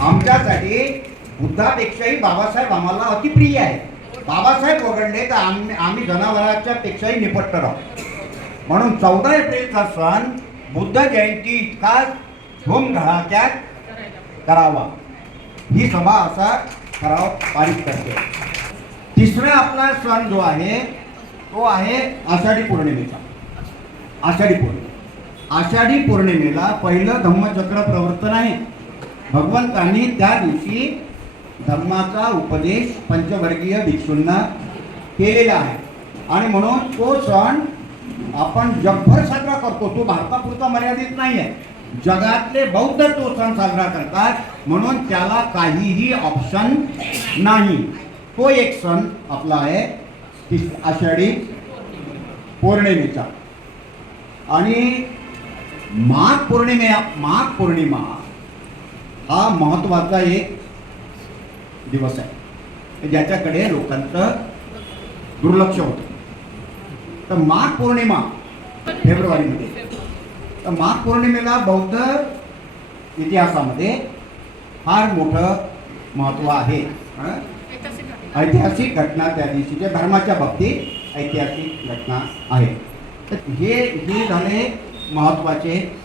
आमच्यासाठी बुद्धापेक्षाही बाबासाहेब आम्हाला अतिप्रिय आहे बाबासाहेब वगळले तर आम्ही आम्ही जनावरांच्या पेक्षाही निपट्ट राहू. म्हणून चौदा एप्रिलचा सण बुद्ध जयंती इतका धूमधडाक्यात करावा. ही सभा असा ठराव पारित करते. तिसरा आपला सण जो आहे तो आहे आषाढी पौर्णिमेचा. आषाढी पौर्णिमा. आषाढी पौर्णिमेला पहिलं धम्मचक्र प्रवर्तन आहे. भगवंतांनी त्या दिवशी धम्माचा उपदेश पंचवर्गीय भिक्षूंना केलेला आहे. आणि म्हणून तो सण आपण जगभर साजरा करतो. तो भारतापुरता मर्यादित नाही आहे जगातले बौद्ध तो सण साजरा करतात. म्हणून त्याला काहीही ऑप्शन नाही. तो एक सण आपला आहे आषाढी पौर्णिमेचा. आणि माघ पौर्णिमे माघ पौर्णिमा हा महत्त्वाचा एक दिवस आहे. ज्याच्याकडे लोकांचं दुर्लक्ष होतं. तर माघ पौर्णिमा फेब्रुवारीमध्ये. तर माघ पौर्णिमेला बौद्ध इतिहासामध्ये फार मोठं महत्त्व आहे. हं? ऐतिहासिक घटना त्या दिवशीच्या धर्माच्या बाबतीत ऐतिहासिक घटना आहे तर हे हे झाले महत्त्वाचे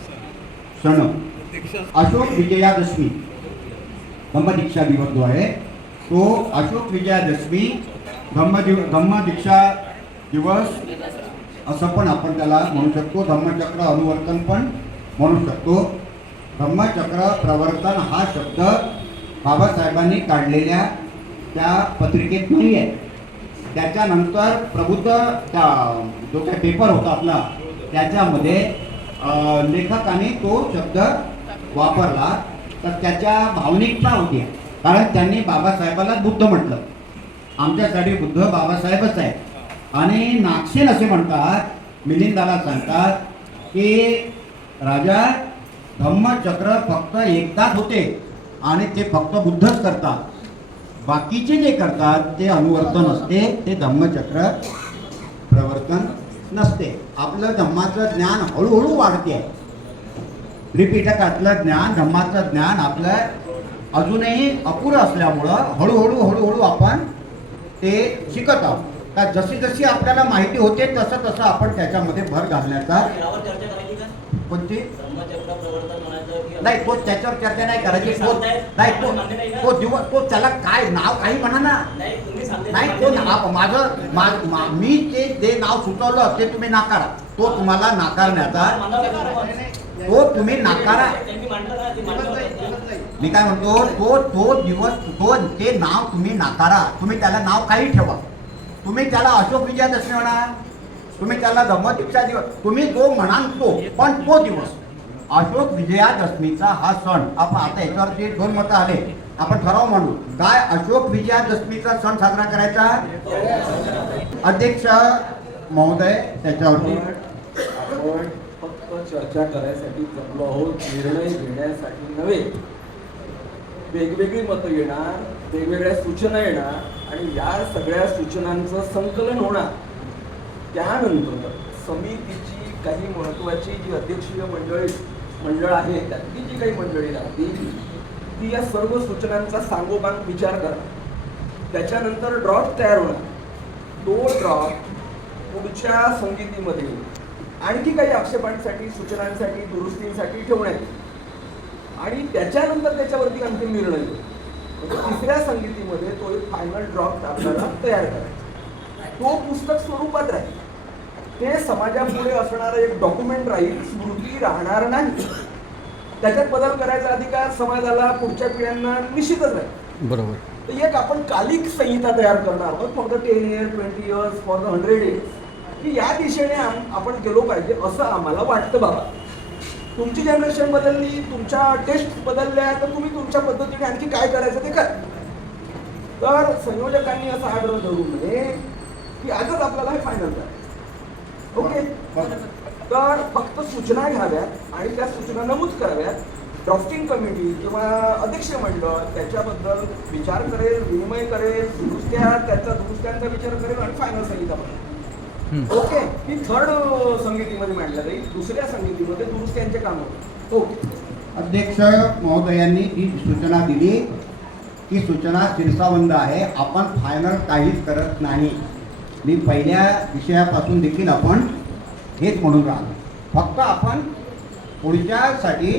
सण. अशोक विजयादशमी. धम्मदीक्षा दिवस जो आहे तो अशोक विजयादशमी ब्रह्म दिव ब्रह्म धम्मदीक्षा दिवस असं पण आपण त्याला म्हणू शकतो. धम्मचक्र अनुवर्तन पण म्हणू शकतो. धम्मचक्र प्रवर्तन हा शब्द बाबासाहेबांनी काढलेल्या त्या पत्रिकेत नाही आहे त्याच्यानंतर प्रबुद्ध त्या जो काही पेपर होता आपला त्याच्यामध्ये लेखकाने तो शब्द वापरला तर त्याच्या भावनिकता होती. कारण त्यांनी बाबासाहेबाला बुद्ध म्हटलं. आमच्यासाठी बुद्ध बाबासाहेबच आहे आणि नागसेन असे म्हणतात मिलिंदाला सांगतात की राजा धम्मचक्र फक्त एकदाच होते आणि ते फक्त बुद्धच करतात. बाकीचे जे करतात ते अनुवर्तन असते ते धम्मचक्र प्रवर्तन नसते. आपलं धम्माचं ज्ञान हळूहळू वाढते आहे. त्रिपिटकातलं ज्ञान धम्माचं ज्ञान आपलं अजूनही अपुरं असल्यामुळं हळूहळू हळूहळू आपण ते शिकत आहोत. का जशी जशी आपल्याला माहिती होते तसं तसं आपण त्याच्यामध्ये भर घालण्याचा यावर चर्चा करायची का कोणती धर्मचक्र प्रवर्तन म्हणायचं की नाही तो त्याच्यावर चर्चा नाही करायची तो. नाही तो? तो दिवस तो त्याला काय नाव काही म्हणा ना नाही तो माझं मा- ते जे नाव सुचवलं ते तुम्ही नाकारा तो तुम्हाला नाकारण्याचा. तो तुम्ही नाकारा. मी काय म्हणतो तो तो दिवस तो ते नाव तुम्ही नाकारा तुम्ही त्याला नाव काही ठेवा तुम्ही त्याला अशोक विजयादशमी म्हणा तुम्ही त्याला धम्मदीक्षा दिवस तुम्ही जो म्हणाल तो पण तो दिवस. अशोक विजयादशमीचा हा सण. आपण आता याच्यावरती दोन मतं आले आपण ठराव म्हणू काय अशोक विजयादशमीचा सण साजरा करायचा? अध्यक्ष महोदय त्याच्यावरती. आपण फक्त चर्चा करायसाठी जमलो आहोत निर्णय घेण्यासाठी नव्हे. वेगवेगळी मतं येणार वेगवेगळ्या सूचना येणार आणि या सगळ्या सूचनांचं संकलन होणार. त्यानंतर समितीची काही महत्त्वाची जी अध्यक्षीय मंडळी मंडळ आहे त्यातली जी काही मंडळी राहतील ती या सर्व सूचनांचा सांगोपांग विचार करा. त्याच्यानंतर ड्रॉफ्ट तयार होणार. तो ड्रॉफ्ट पुढच्या संगीतीमध्ये आणखी काही आक्षेपांसाठी सूचनांसाठी दुरुस्तींसाठी ठेवण्यात येईल. आणि त्याच्यानंतर त्याच्यावरती अंतिम निर्णय होईल. म्हणजे तिसऱ्या संगीतीमध्ये तो एक फायनल ड्रॉफ्ट आपल्याला तयार करायचा तो पुस्तक स्वरूपात राहील. ते समाजापुढे असणारं एक डॉक्युमेंट राहील स्मृती राहणार नाही. त्याच्यात बदल करायचा अधिकार समाजाला पुढच्या पिढ्यांना निश्चितच राहील बरोबर. एक आपण कालिक संहिता तयार करणार आहोत. For the ten year twenty years for the hundred years की या दिशेने आपण गेलो पाहिजे असं आम्हाला वाटतं बाबा. तुमची जनरेशन बदलली तुमच्या टेस्ट बदलल्या तर तुम्ही तुमच्या पद्धतीने आणखी काय करायचं ते करा. तर संयोजकांनी असा आग्रह धरू नये की आजच आपल्याला हे फायनल करायचं. ओके. तर फक्त सूचना घ्याव्यात आणि त्या सूचना नमूद कराव्यात ड्राफ्टिंग कमिटी किंवा अध्यक्ष मंडळ त्याच्याबद्दल विचार करेल विनिमय करेल दुरुस्त्या त्याचा दुरुस्त्यांचा विचार करेल आणि फायनल संहिता हम्म. ओके. ही थर्ड संगीतीमध्ये मांडल्या जाईल दुसऱ्या संगीतीमध्ये दुरुस्त्यांचे काम होते. ओके. अध्यक्ष महोदयांनी जी सूचना दिली ती सूचना शिरसावंद आहे. आपण फायनल काहीच करत नाही. मी पहिल्या विषयापासून देखील आपण हेच म्हणून राहिलो फक्त आपण पुढच्यासाठी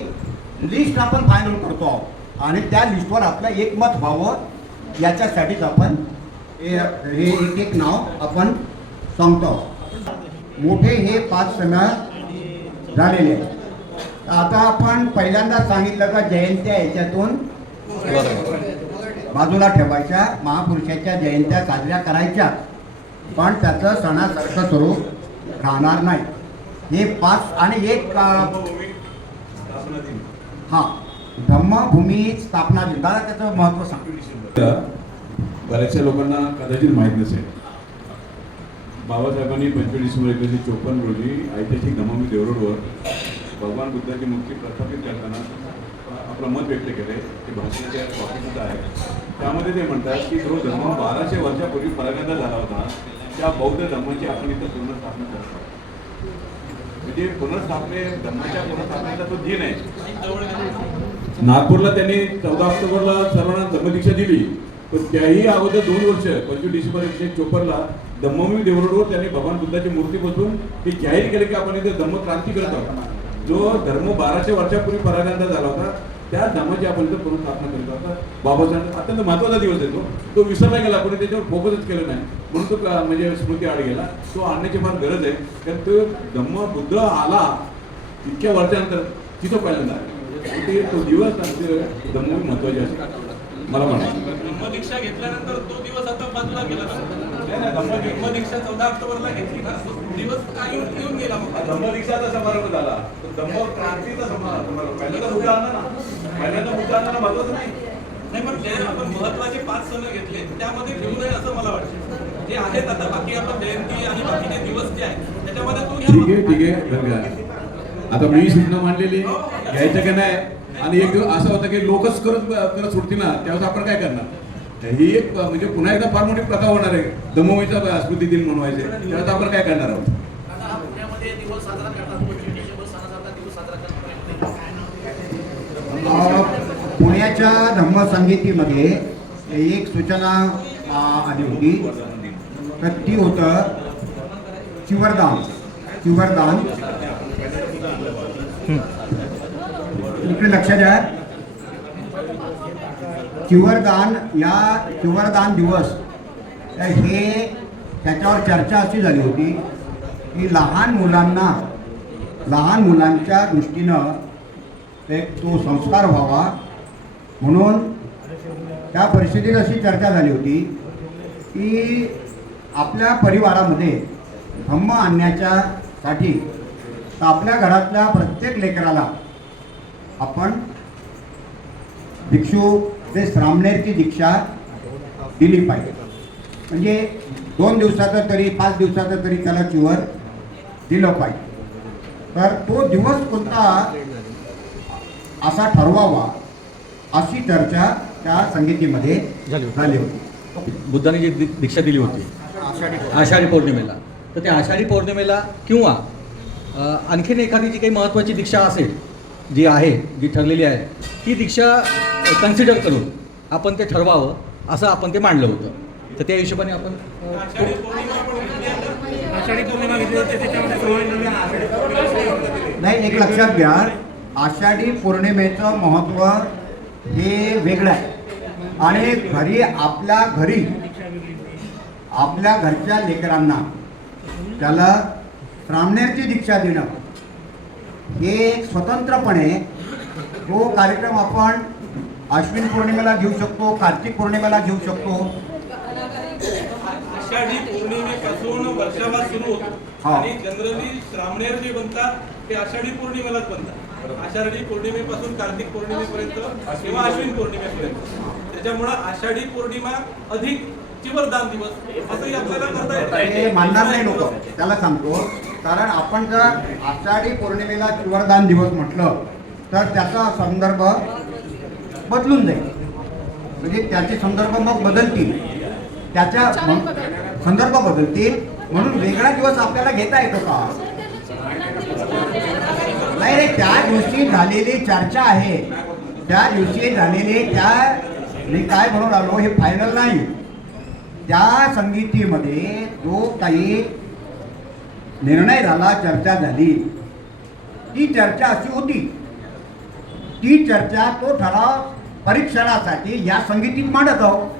लिस्ट आपण फायनल करतो आहोत. आणि त्या लिस्टवर आपलं एकमत व्हावं याच्यासाठीच आपण हे हे एक एक नाव आपण सांगतो. मोठे हे पाच सण झालेले आहेत. आता आपण पहिल्यांदा सांगितलं का जयंत्या याच्यातून बाजूला ठेवायच्या महापुरुषाच्या जयंत्या साजऱ्या करायच्या. पण त्याचं सणासारखं स्वरूप राहणार नाही. हे पाच आणि एक अं, हा ब्रह्मभूमी स्थापना दिन. दादा त्याचं महत्त्व सांग. बऱ्याचशा लोकांना कदाचित माहीत नसेल. बाबासाहेबांनी पंचवीस डिसेंबर एकोणीसशे चोपन्न रोजी ऐतिहासिक नमामी देवरोडवर भगवान बुद्धाची मुक्ती प्रस्थापित करताना आपलं मत व्यक्त केले ते भाषणाच्या टॉपिकच आहे. त्यामध्ये ते म्हणतात की जो धर्म बाराशे वर्षापूर्वी परगंदा झाला होता त्या बौद्ध धर्माची आपण इथं पुनर्स्थापना करतो म्हणजे पुनर्स्थापने धर्माच्या पुनर्स्थापनेचा तो दिन आहे नागपूरला त्यांनी चौदा ऑक्टोबरला सर्वांना धर्मदीक्षा दिली. पण त्याही अगोदर दोन वर्ष पंचवीस डिसेंबर एकशे चोपन्नला धम्मभूमी देवरोडवर त्यांनी भगवान बुद्धाची मूर्ती बसून हे जाहीर केले की आपण इथे धम्म क्रांती करत आहोत. जो धर्म बाराशे वर्षापूर्वी परागंदा झाला होता त्या धर्माची आपण इथं पुनर्स्थापना करीत आहोत बाबासाहेब अत्यंत महत्त्वाचा दिवस येतो तो. विसरला गेला कोणी त्याच्यावर फोकसच केलं नाही. म्हणून तो म्हणजे स्मृती आड गेला. तो आणण्याची फार गरज आहे. कारण तो धम्म बुद्ध आला इतक्या वर्षानंतर तिथं पहिल्यांदा. ते तो दिवस धम्म महत्त्वाचे असतात. मला म्हणायचं. धम्मदीक्षा घेतल्यानंतर तो दिवस आता बाजूला गेला ना? नाही, नाही, धम्मदीक्षा- धम्मदीक्षा चौदा ऑक्टोबरला घेतली ना? तो दिवस का येऊन गेला मग. धम्मदीक्षाचा समारंभ झाला. तो धम्म क्रांतीचा समारंभ पहिल्यांदा मुद्दा आणला ना. पहिल्यांदा मुद्दा आणला महत्वाचं नाही. नाही पण जे आपण महत्त्वाचे पाच सण घेतले त्यामध्ये घेऊ नये असं मला वाटतं. जे आहेत आता बाकी आपण जयंती आणि बाकीचे दिवस जे आहेत त्याच्यामध्ये तू ठीक आहे ठीक आहे बरं का. आता मी सूचना मांडलेली. घ्यायचं का नाही? आणि एक दिवस असं होतं की लोकच करत करत सुटतील ना त्यावेळेस आपण काय करणार? ही एक म्हणजे पुन्हा एकदा फार मोठी प्रथा होणार आहे. दमोईचा स्मृती दिन म्हणवायचे त्यावेळेस आपण काय करणार आहोत? आता हा पुण्यामध्ये दिवस साजरा करतात पंचवीस डिसेंबर सणासारखा दिवस साजरा करतात अ, पुण्याच्या धम्मसंगीतीमध्ये एक सूचना आली होती. तर ती होतं चिवरदान. चिवरदान. इकडे लक्ष द्या. चिवरदान या चिवरदान दिवस तर हे त्याच्यावर चर्चा अशी झाली होती की लहान मुलांना लहान मुलांच्या दृष्टीनं एक तो संस्कार व्हावा म्हणून त्या परिस्थितीत अशी चर्चा झाली होती की आपल्या परिवारामध्ये धम्म आणण्याच्या साठी तर आपल्या घरातल्या प्रत्येक लेकराला आपण भिक्षू ते श्रामणेरची दीक्षा दिली पाहिजे. म्हणजे दोन दिवसाचं तरी पाच दिवसाचं तरी त्याला चिवर दिलं पाहिजे. तर तो दिवस कोणता असा ठरवावा अशी चर्चा त्या संगीतीमध्ये झाली होती. बुद्धाने जी दि- दीक्षा दिली होती आषाढी आषाढी पौर्णिमेला. तर त्या आषाढी पौर्णिमेला किंवा आणखीन एखादी जी काही महत्त्वाची दीक्षा असेल जी आहे जी ठरलेली आहे ती दीक्षा कन्सिडर करून आपण ते ठरवावं असं आपण ते मांडलं होतं. तर त्या हिशोबाने आपण अ, आषाढी पौर्णिमा पण घेतली आता. आषाढी पौर्णिमा घेतली तर त्याच्यामध्ये नाही एक लक्षात घ्या आषाढी पौर्णिमेचं महत्त्व हे वेगळं आहे. आणि घरी आपल्या घरी आपल्या घरच्या लेकरांना त्याला ब्राह्मणेरची दीक्षा देणं. हे एक स्वतंत्रपणे तो कार्यक्रम आपण अश्विन पौर्णिमेला घेऊ शकतो कार्तिक पौर्णिमेला घेऊ शकतो. आषाढी पौर्णिमेपासून वर्षाभार सुरू होतो. आणि जनरली श्रामणेर जे बनतात ते आषाढी पौर्णिमेलाच बनतात. आषाढी पौर्णिमेपासून कार्तिक पौर्णिमेपर्यंत किंवा अश्विन पौर्णिमेपर्यंत. त्याच्यामुळं आषाढी पौर्णिमा अधिक चिवरदान दिवस असंही आपल्याला करता हे येतं मानणार नाही लोक. त्याला सांगतो कारण आपण जर आषाढी पौर्णिमेला चिवरदान दिवस म्हटलं तर त्याचा संदर्भ बदलून जाईल. म्हणजे त्याचे संदर्भ मग बदलतील. त्याच्या संदर्भ बदलतील. म्हणून वेगळा दिवस आपल्याला घेता येतो का? नाही रे त्या दिवशी झालेली चर्चा आहे. त्या दिवशी झालेली त्या मी काय म्हणून आलो हे फायनल नाही. त्या संगीतीमध्ये जो काही निर्णय झाला चर्चा झाली. ती चर्चा अशी होती. ती चर्चा तो ठराव परीक्षणासाठी या संगीतीत मांडत आहोत.